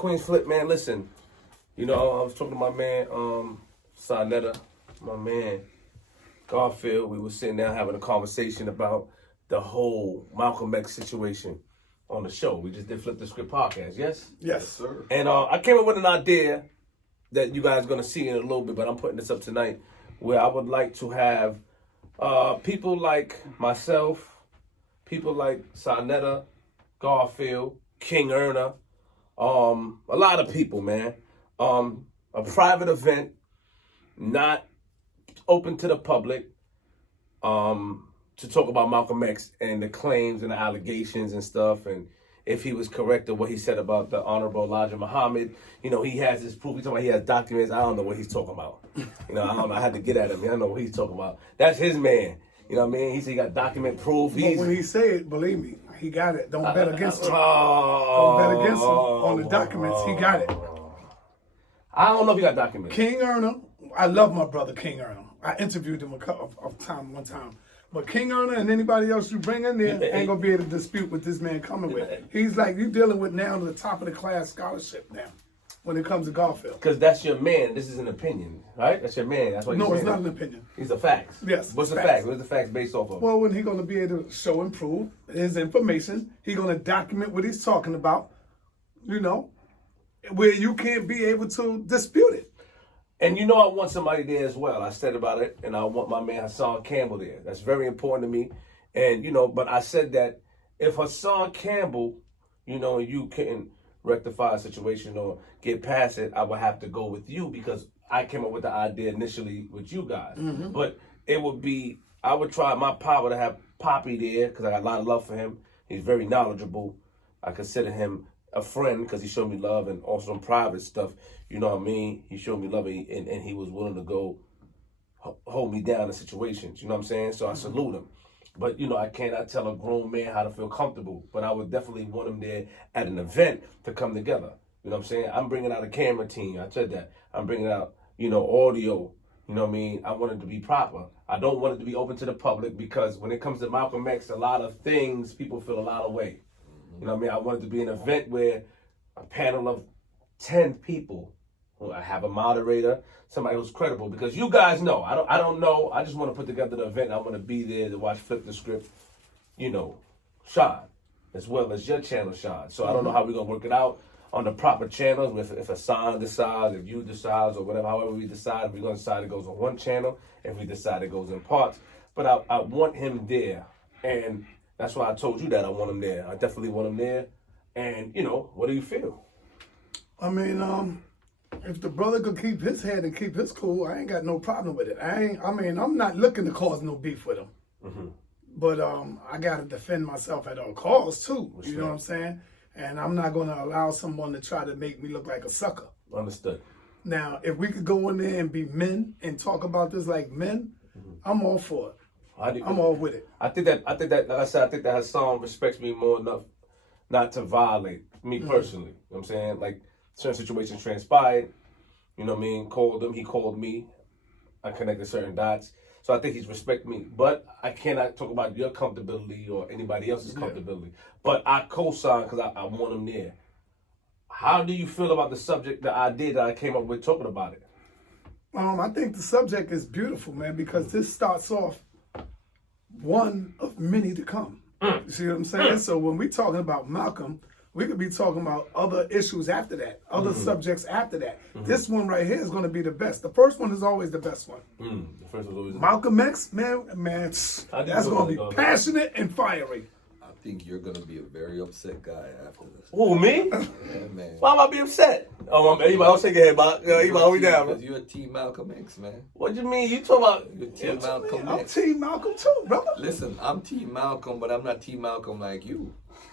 Queenzflip, man, listen. You know, I was talking to my man, Sanater, my man, Garfield. We were sitting down having a conversation about the whole Malcolm X situation on the show. We just did FlipDaScript podcast, yes? Yes, sir. And I came up with an idea that you guys are going to see in a little bit, but I'm putting this up tonight, where I would like to have people like myself, people like Sanater, Garfield, King Erna, a lot of people, man. A private event, not open to the public, to talk about Malcolm X and the claims and the allegations and stuff, and if he was correct or what he said about the Honorable Elijah Muhammad. You know, he has his proof. He's talking about he has documents. I don't know what he's talking about. You know, I don't know. I had to get at him. I don't know what he's talking about. That's his man. You know what I mean? He said he got document proof. But when he say it, believe me, he got it. Don't bet against him. Don't bet against him on the documents. He got it. I don't know if he got documents. King Erna, I love my brother King Erna. I interviewed him one time. But King Erna and anybody else you bring in there ain't gonna be able to dispute what this man coming with. He's like, you dealing with now the top of the class scholarship now when it comes to Garfield. Because that's your man. This is an opinion, right? That's your man. That's what No, it's not an opinion. These are facts. Yes. What's the fact? What's the facts based off of? Well, when he gonna be able to show and prove his information, he gonna document what he's talking about, you know, where you can't be able to dispute it. And you know I want somebody there as well. I said about it, and I want my man Hassan Campbell there. That's very important to me. And, you know, but I said that if Hassan Campbell, you know, you couldn't rectify a situation or get past it, I would have to go with you because I came up with the idea initially with you guys. Mm-hmm. But it would be, I would try my power to have Poppy there because I got a lot of love for him. He's very knowledgeable. I consider him a friend because he showed me love and also some private stuff. You know what I mean? He showed me love and he was willing to go hold me down in situations. You know what I'm saying? So I salute him. But, you know, I cannot tell a grown man how to feel comfortable. But I would definitely want him there at an event to come together. You know what I'm saying? I'm bringing out a camera team. I said that. I'm bringing out, you know, audio. You know what I mean? I want it to be proper. I don't want it to be open to the public because when it comes to Malcolm X, a lot of things, people feel a lot of way. You know what I mean? I want it to be an event where a panel of 10 people, I have a moderator, somebody who's credible, because you guys know, I don't know, I just want to put together the event. I want to be there to watch FlipDaScript, you know, shine, as well as your channel shine. So I don't know how we're going to work it out on the proper channels, if Hassan decides, if you decide, or whatever, however we decide, if we're going to decide it goes on one channel, if we decide it goes in parts. But I want him there, and that's why I told you that I want him there. I definitely want him there. And, you know, what do you feel? I mean, if the brother could keep his head and keep his cool, I ain't got no problem with it. I'm not looking to cause no beef with him. Mm-hmm. But I got to defend myself at all costs, too. You know what I'm saying? And I'm not going to allow someone to try to make me look like a sucker. Understood. Now, if we could go in there and be men and talk about this like men, I'm all for it. I'm all with it. I think that, like I said, I think that Hassan respects me more enough not to violate me personally. You know what I'm saying? Like, certain situations transpired. You know what I mean? Called him, he called me. I connected certain dots. So I think he's respect me. But I cannot talk about your comfortability or anybody else's comfortability. But I co-sign because I want him there. How do you feel about the subject, the idea that I came up with talking about it? I think the subject is beautiful, man, because this starts off one of many to come. You see what I'm saying? So when we're talking about Malcolm, we could be talking about other issues after that, other subjects after that. This one right here is going to be the best. The first one is always the best one. The first one's always Malcolm X, man, that's going to be passionate and fiery. I think you're going to be a very upset guy after this. Who, me? Yeah, man. Why am I being upset? Oh, man, don't shake your head, Bob. You hold me down, man. You're a Team Malcolm X, man. What do you mean? You talking about... You're Team Malcolm X. I'm Team Malcolm too, brother. Listen, I'm Team Malcolm, but I'm not Team Malcolm like you.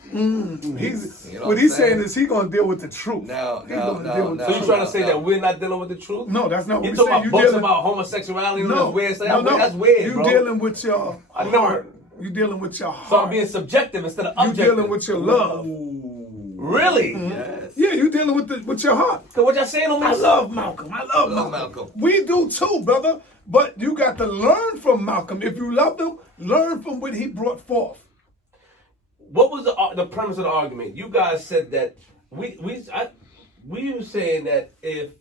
What he's saying is he's going to deal with the truth. So you're trying to say that we're not dealing with the truth? No, that's not what you're we're saying. You're talking about books about homosexuality and that's weird. That's weird, you bro. Dealing with your heart. You're dealing with your heart. So I'm being subjective instead of objective. You're dealing with your love. Really? Yes. Yeah, you're dealing with your heart. So what y'all saying on me? I love Malcolm. I love Malcolm. We do too, brother. But you got to learn from Malcolm. If you love him, learn from what he brought forth. What was the premise of the argument? You guys said that you saying that if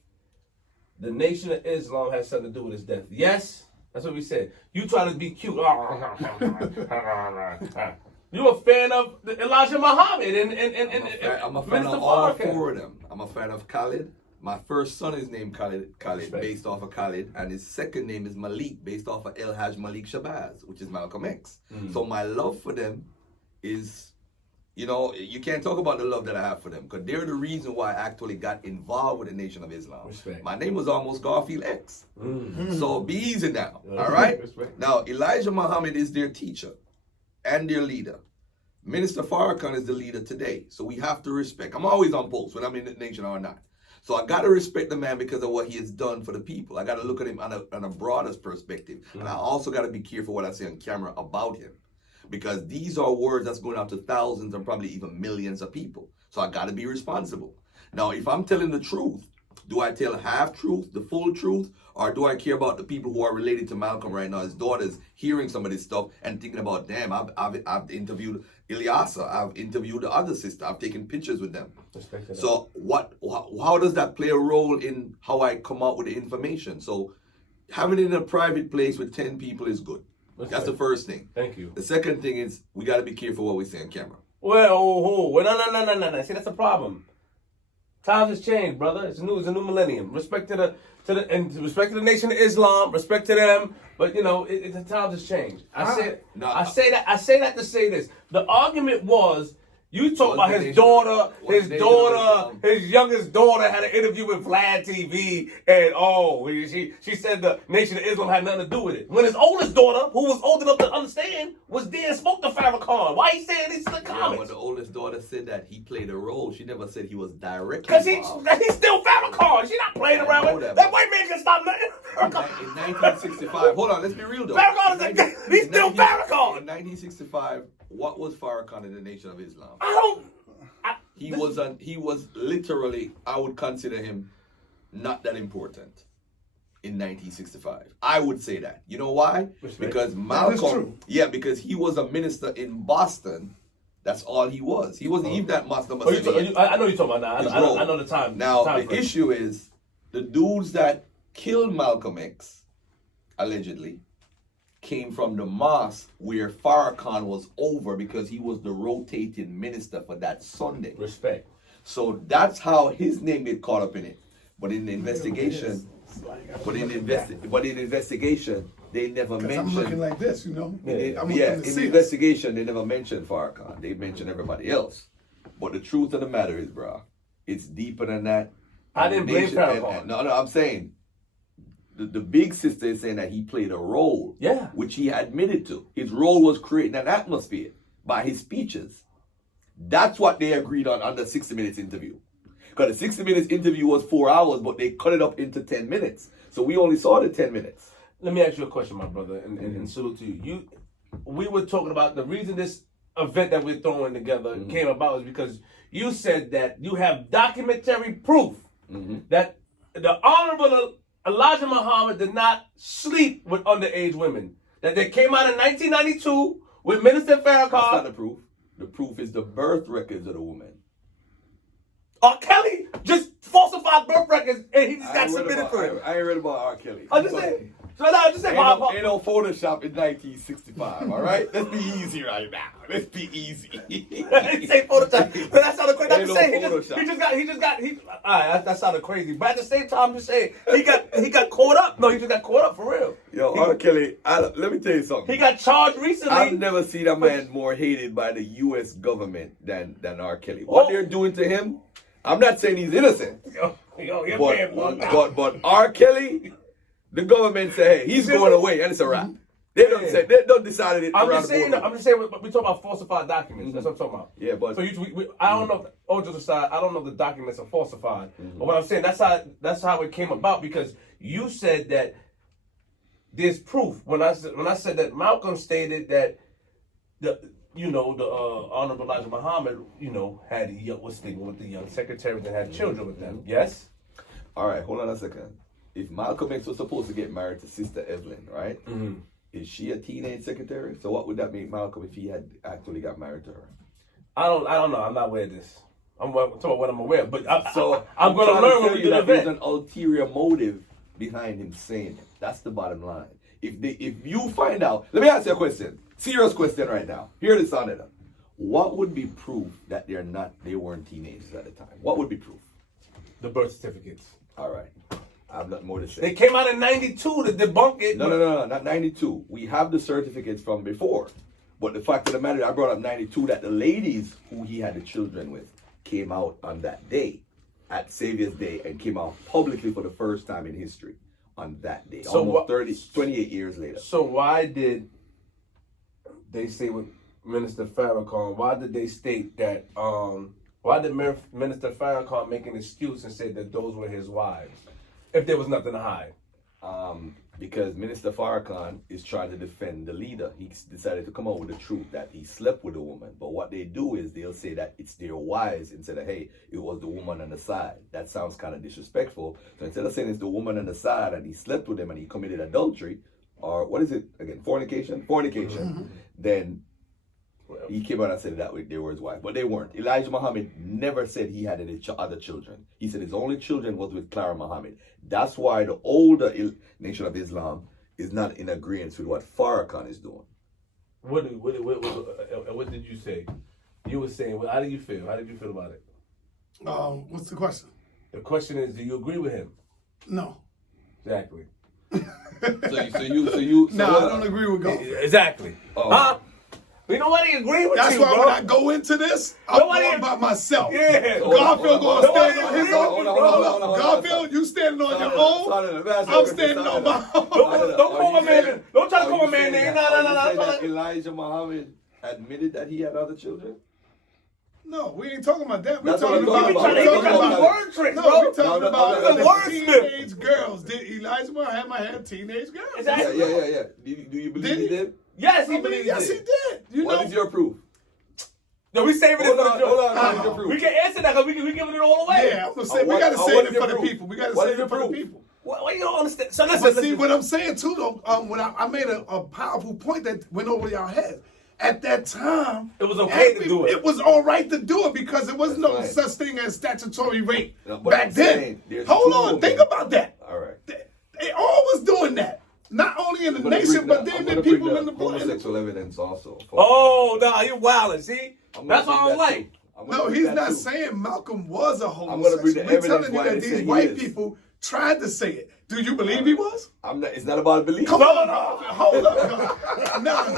the Nation of Islam has something to do with his death? Yes, that's what we said. You try to be cute. You a fan of Elijah Muhammad and I'm a fan Minister of all Farrakhan. four of them. I'm a fan of Khalid. My first son is named Khalid, Respect. based off of Khalid, and his second name is Malik, based off of El Haj Malik Shabazz, which is Malcolm X. So my love for them is, you know, you can't talk about the love that I have for them, because they're the reason why I actually got involved with the Nation of Islam. Respect. My name was almost Garfield X. So be easy now, all right? Respect. Now, Elijah Muhammad is their teacher and their leader. Minister Farrakhan is the leader today, so we have to respect. I'm always on post, whether I'm in the nation or not. So I got to respect the man because of what he has done for the people. I got to look at him on a broader perspective. And I also got to be careful what I say on camera about him, because these are words that's going out to thousands and probably even millions of people. So I got to be responsible. Now, if I'm telling the truth, do I tell half truth, the full truth, or do I care about the people who are related to Malcolm right now, his daughters, hearing some of this stuff and thinking about, damn, I've interviewed Ilyasa, I've interviewed the other sister, I've taken pictures with them. So how does that play a role in how I come out with the information? So having it in a private place with 10 people is good. That's the first thing. Thank you. The second thing is we got to be careful what we say on camera. Well, no. See, that's the problem. Times has changed, brother. It's a new millennium. Respect to respect to the Nation of Islam. Respect to them. But you know, the times has changed. I say that to say this. The argument was. You talk about his daughter, his youngest daughter had an interview with Vlad TV, and she said the Nation of Islam had nothing to do with it. When his oldest daughter, who was old enough to understand, was there and spoke to Farrakhan. Why he saying this in the comments? When the oldest daughter said that he played a role, she never said he was directly Because involved. he's still Farrakhan. She's not playing around with that white man can stop nothing. In 1965, hold on, let's be real though. Farrakhan he's still Farrakhan. In 1965, what was Farrakhan in the Nation of Islam? He was literally, I would consider him not that important in 1965. I would say that. You know why? Because Malcolm, because he was a minister in Boston. That's all he was. He wasn't even that much number 7. I know you're talking about now. I know the time. Now, the issue is the dudes that killed Malcolm X, allegedly, came from the mosque where Farrakhan was over because he was the rotating minister for that Sunday. Respect. So that's how his name get caught up in it. But in the investigation, they never mentioned. I'm looking like this, you know. In the investigation, they never mentioned Farrakhan. They mentioned everybody else. But the truth of the matter is, bro, it's deeper than that. I didn't blame Farrakhan. No, I'm saying. The big sister is saying that he played a role, which he admitted to. His role was creating an atmosphere by his speeches. That's what they agreed on the 60 Minutes interview. Because the 60 Minutes interview was 4 hours, but they cut it up into 10 minutes. So we only saw the 10 minutes. Let me ask you a question, my brother, and salute to you. We were talking about the reason this event that we're throwing together came about is because you said that you have documentary proof that the Honorable Elijah Muhammad did not sleep with underage women. That they came out in 1992 with Minister Farrakhan. That's not the proof. The proof is the birth records of the woman. R. Kelly just falsified birth records and he just got submitted for it. I ain't read about R. Kelly. I'm just saying. Ain't no Photoshop in 1965, all right? Let's be easy right now. Let's be easy. Say Photoshop. But that sounded crazy. I'm just saying, he just got, all right, that sounded crazy. But at the same time, I'm just saying, he got caught up. No, he just got caught up for real. Yo, R. Kelly, let me tell you something. He got charged recently. I've never seen a man more hated by the U.S. government than R. Kelly. What they're doing to him, I'm not saying he's innocent. But R. Kelly, the government say, hey, he's going away, and it's a wrap. They don't decide it. I'm just saying, we talk about falsified documents. That's what I'm talking about. Yeah, but so I don't know. All jokes aside, I don't know if the documents are falsified. But what I'm saying, that's how it came about, because you said that there's proof. When I said that Malcolm stated that the Honorable Elijah Muhammad, was sleeping with the young secretaries and had children with them. Yes. All right, hold on a second. If Malcolm X was supposed to get married to Sister Evelyn, right? Is she a teenage secretary? So what would that make Malcolm if he had actually got married to her? I don't know. I'm not aware of this. I'm talking about what I'm aware of. But So I'm going to trying learn when tell we you do the that there's event. an ulterior motive behind him saying it. That's the bottom line. If you find out, let me ask you a question. Serious question right now. Here it is, Sanater. What would be proof that they weren't teenagers at the time? What would be proof? The birth certificates. All right. I have nothing more to say. They came out in 92 to debunk it. No, not 92. We have the certificates from before. But the fact of the matter, I brought up 92, that the ladies who he had the children with came out on that day, at Savior's Day, and came out publicly for the first time in history on that day. So almost 28 years later. So why did they say with Minister Farrakhan, why did they state that, why did Minister Farrakhan make an excuse and say that those were his wives, if there was nothing to hide? Because Minister Farrakhan is trying to defend the leader. He decided to come out with the truth that he slept with a woman. But what they do is they'll say that it's their wives instead of, hey, it was the woman on the side. That sounds kind of disrespectful. So instead of saying it's the woman on the side and he slept with him and he committed adultery, or what is it again, fornication, then he came out and said that they were his wife, but they weren't. Elijah Muhammad never said he had any other children. He said his only children was with Clara Muhammad. That's why the older Nation of Islam is not in agreement with what Farrakhan is doing. What did you say? You were saying, how did you feel? How did you feel about it? What's the question? The question is, do you agree with him? No. Exactly. So you. No, I don't agree with God. Exactly. Huh? We nobody agree with That's you, why bro. when I go into this, I'm going by myself. Yeah. Garfield going to stand on his Hold on. own. Garfield, you standing on your own. I'm standing on my own. Don't call my man. Don't try to call my man name. No. Elijah Muhammad admitted that he had other children? No, we ain't talking about that. We're That's what talking I'm about. talking We're talking about word tricks, No, bro. we're talking about no, no. teenage girls. Did Elijah Muhammad have teenage girls? Exactly. Yeah. Do you believe he did? Yes, I he mean, believes yes, he it. did. You What know, is your proof? No, we saving it Hold for the on, joke. hold on, what is your proof? We can answer that because we giving it all away. yeah, I'm gonna say we what- gotta what save is it your for the proof? people. We gotta What is save your it for the proof? people. What you don't understand? So listen, But see, listen. what I'm saying too, though, when I made a powerful point that went over y'all heads. At that time, It was okay to do it. It was all right to do it because there was no That's such thing as statutory rape No, but back I'm then. saying there's Hold two on, women. think about that. All right. They all was doing that, not only in the I'm gonna nation, bring but the- then I'm the gonna people bring in the homosexual evidence also. Oh, no, you're wildin', see? I'm gonna That's bring what I don't that like. too. I'm gonna No, bring he's that not too. saying Malcolm was a gonna homosexual. bring the We're evidence telling you why that they these say he white is. people tried to say it. Do you believe he was? It's not about belief. Come on, hold up.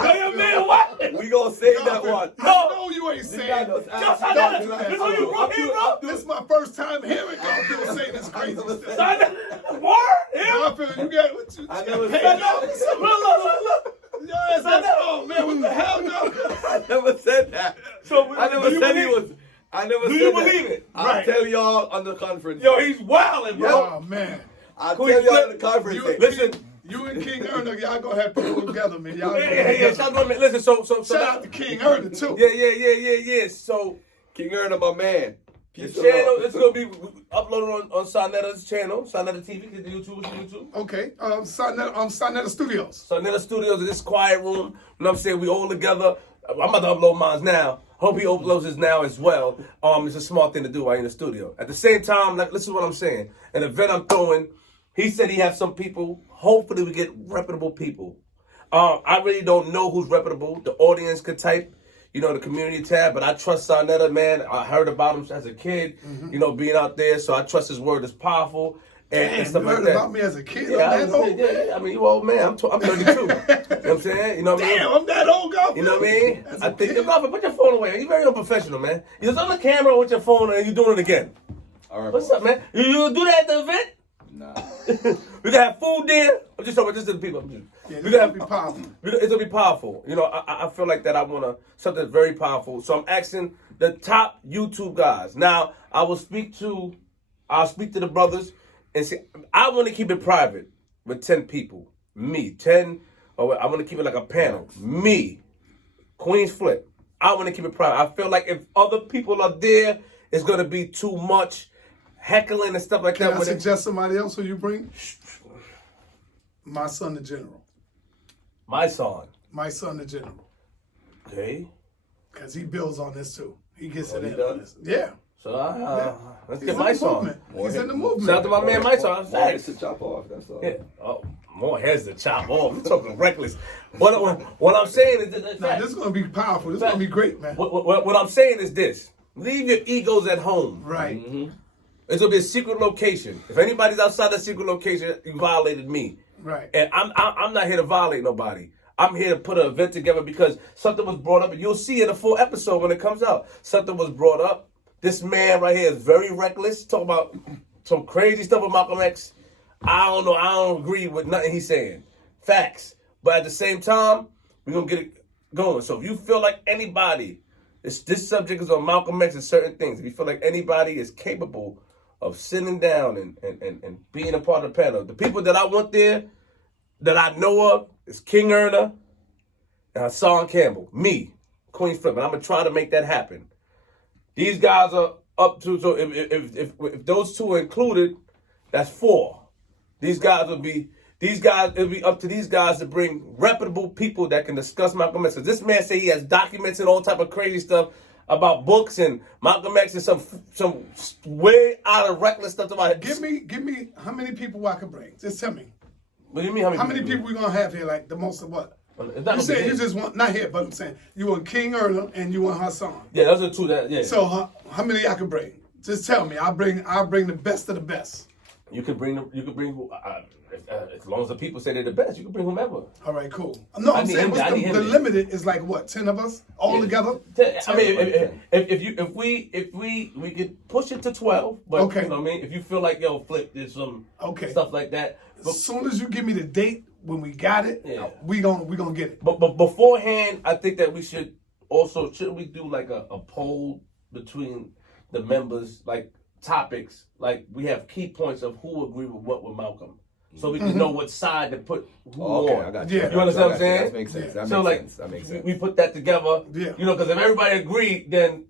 Hey, man, what? We gonna say that one. I know you ain't saying This This is who you brought here, bro? This is my first time hearing Garfield say this crazy stuff. Word? Him? Garfield, you got what you I never Hey, said no, that. Look. Your ass got- oh man, what the hell, no? I never said that. So, I never do you said he believe- was. I never Do said you that. believe it? I'll Right. tell y'all on the conference. Yo, he's wildin', bro. Oh man. I'll Queenzflip, tell y'all on the conference. You, day. Listen. you and King Erna, y'all gonna have to go together, man. Y'all gonna Yeah. Shout out to my man. Listen, so Shout out to King Erna too. Yeah. So King Erna, my man. the Peace and channel love. is gonna be uploaded on Saneta's channel, Sanater TV. The YouTube is YouTube. Okay, Sanater Studios. Sanater Studios in this quiet room. You know what I'm saying? We all together. I'm about to upload mine now. Hope he uploads his now as well. It's a smart thing to do right in the studio. At the same time, like, listen to what I'm saying. An event I'm throwing, he said he has some people. Hopefully we get reputable people. I really don't know who's reputable. The audience could type, the community tab, but I trust Sanater, man. I heard about him as a kid, being out there, so I trust his word is powerful. And Damn, stuff you like heard that. about me as a kid? Yeah, I'm that old. yeah. I mean, you old man. I'm 32. You know what I'm saying? You know what I mean? Damn, I'm that old, Garfield. You know what I mean? As I a think kid. you're Garfield, put your phone away. You're very unprofessional, man. You're on the camera with your phone and you're doing it again. All right, What's boss. up, man? You gonna do that at the event? Nah. We gonna have food there. I'm just talking about this to the people. Yeah, We this gonna gonna be powerful. It's gonna be powerful. I feel like that I wanna something very powerful. So I'm asking the top YouTube guys. Now I'll speak to the brothers and see. I want to keep it private with 10 people. Me, 10. Or I want to keep it like a panel. Me, Queenzflip. I want to keep it private. I feel like if other people are there, it's gonna be too much heckling and stuff like Can that. I when it- suggest somebody else who you bring? My son, the general. My son. My son, the general. Okay. Because he builds on this too. He gets it he in does? on this. Yeah. So let's He's get in my the song. movement. He's in the movement. Shout out to my man Mike song. More heads to chop off. That's all. Yeah. Oh, more heads to chop off. You're talking reckless. What I'm saying is this. Nah, this is gonna be powerful. This is gonna be great, man. What I'm saying is this. Leave your egos at home. Right. It's gonna be a secret location. If anybody's outside that secret location, you violated me. Right. And I'm not here to violate nobody. I'm here to put an event together because something was brought up, and you'll see in a full episode when it comes out. Something was brought up. This man right here is very reckless. Talk about some crazy stuff with Malcolm X. I don't know. I don't agree with nothing he's saying. Facts. But at the same time, we're gonna get it going. So if you feel like anybody, this subject is on Malcolm X and certain things. If you feel like anybody is capable of sitting down and being a part of the panel, the people that I want there, that I know of, is King Erna and Hassan Campbell. Me, Queenzflip, and I'm gonna try to make that happen. These guys are up to, so if those two are included, that's 4. It'll be up to these guys to bring reputable people that can discuss Malcolm X. 'Cause this man say he has documents and all type of crazy stuff about books and Malcolm X and some way out of reckless stuff about it. Give me how many people I can bring. Just tell me. What do you mean How many people we gonna have here? Like the most of what? It's not You said gonna you be- just want, not here, but I'm saying you want King Erna and you want Hassan. Yeah, those are 2 that, yeah. So how many I can bring? Just tell me. I'll bring the best of the best. You could bring as long as the people say they're the best, you can bring whomever. All right, cool. No, I I'm need saying him there. I need him the there. limited is like what, 10 of us all together? I mean, if we could push it to 12, but Okay. you know what I mean. If you feel like Flip, there's some stuff like that. But, As soon as you give me the date when we got it, Yeah. we gonna get it. but beforehand, I think that we should also shouldn't we do like a poll between the members, like topics, like we have key points of who agree with what with Malcolm, so we can know what side to put who Okay, on. I got you. Yeah. You understand what I'm saying? That makes sense. That So makes like sense. That makes sense. we put that together, Yeah. because if everybody agree, then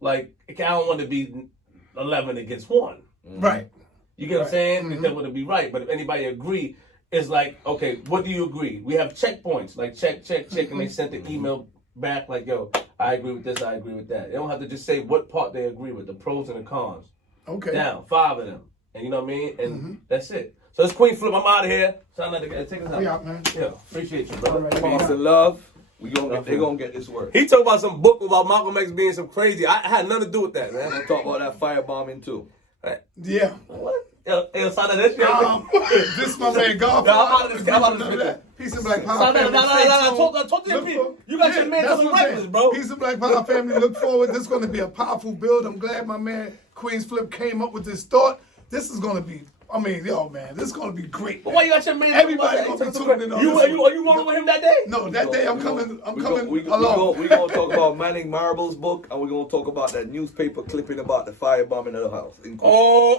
like I don't want to be 11 against 1. Right. You get what I'm saying? That wouldn't be right. But if anybody agree, it's like, okay, what do you agree? We have checkpoints, like check, and they sent the email back like, yo, I agree with this, I agree with that. They don't have to just say what part they agree with, the pros and the cons. Okay. Down, 5 of them. And you know what I mean? And that's it. So it's Queenzflip. I'm out of here. Sanater, take us out. We out, man. Yeah, appreciate you, brother. All right. Peace and love. They're gonna get this work. He talked about some book about Malcolm X being some crazy. I had nothing to do with that, man. We'll talk about that firebombing too. Yeah. What? Sanater, this This my man golf. No, I'm out of this- I'm out of this picture. Peace and Black Power No, family. no, Stay tuned. talk to your Look people. for- You got your man that's talking what I'm reckless, saying. bro. Peace and Black Power family. Look forward. This is going to be a powerful build. I'm glad my man Queenzflip came up with this thought. This is going to be, yo, man, this is going to be great. But why you got your man? Everybody talking gonna be about that? tuning in on You this are one. you rolling with him that day? No, that day I'm coming We're along. going to talk about Manning Marble's book, and we're going to talk about that newspaper clipping about the firebombing of the house. Oh.